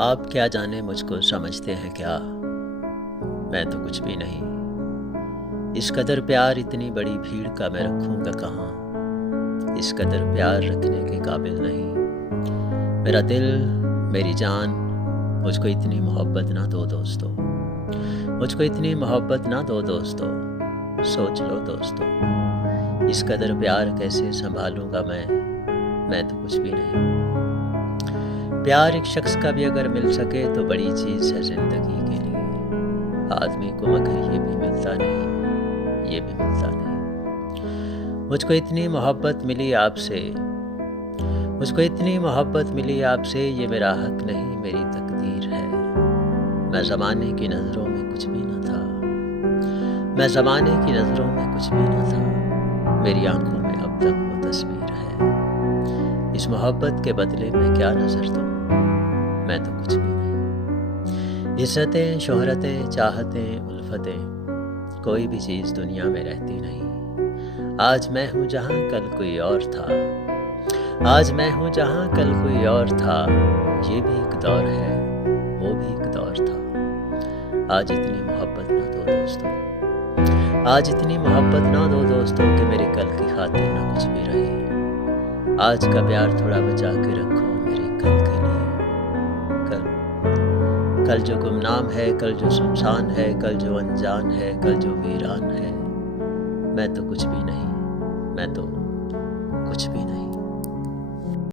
आप क्या जाने मुझको समझते हैं क्या? मैं तो कुछ भी नहीं। इस कदर प्यार इतनी बड़ी भीड़ का मैं रखूँगा कहाँ? इस कदर प्यार रखने के काबिल नहीं। मेरा दिल, मेरी जान, मुझको इतनी मोहब्बत ना दो दोस्तों। मुझको इतनी मोहब्बत ना दो दोस्तों। सोच लो दोस्तों, इस कदर प्यार कैसे सँभालूँगा मैं तो कुछ भी नहीं। प्यार एक शख्स का भी अगर मिल सके तो बड़ी चीज़ है ज़िंदगी के लिए। आदमी को मगर ये भी मिलता नहीं, ये भी मिलता नहीं। मुझको इतनी मोहब्बत मिली आपसे, मुझको इतनी मोहब्बत मिली आपसे, ये मेरा हक नहीं मेरी तकदीर है। मैं ज़माने की नज़रों में कुछ भी न था, मैं ज़माने की नज़रों में कुछ भी न था। मेरी आँखों में अब तक वो तस्वीर है। इस मोहब्बत के बदले में क्या नज़र दूँ? मैं तो कुछ भी नहीं। इज़्ज़तें, शोहरतें, चाहतें, उल्फतें, कोई भी चीज़ दुनिया में रहती नहीं। आज मैं हूँ जहाँ कल कोई और था, आज मैं हूँ जहाँ कल कोई और था। ये भी एक दौर है, वो भी एक दौर था। आज इतनी मोहब्बत ना दो दोस्तों, आज इतनी मोहब्बत ना दो दोस्तों कि मेरे कल की खातिर ना कुछ भी रहे। आज का प्यार थोड़ा बचा के रखो मेरे कल के लिए। कल जो गुमनाम है, कल जो सुनसान है, कल जो अनजान है, कल जो वीरान है। मैं तो कुछ भी नहीं, मैं तो कुछ भी नहीं।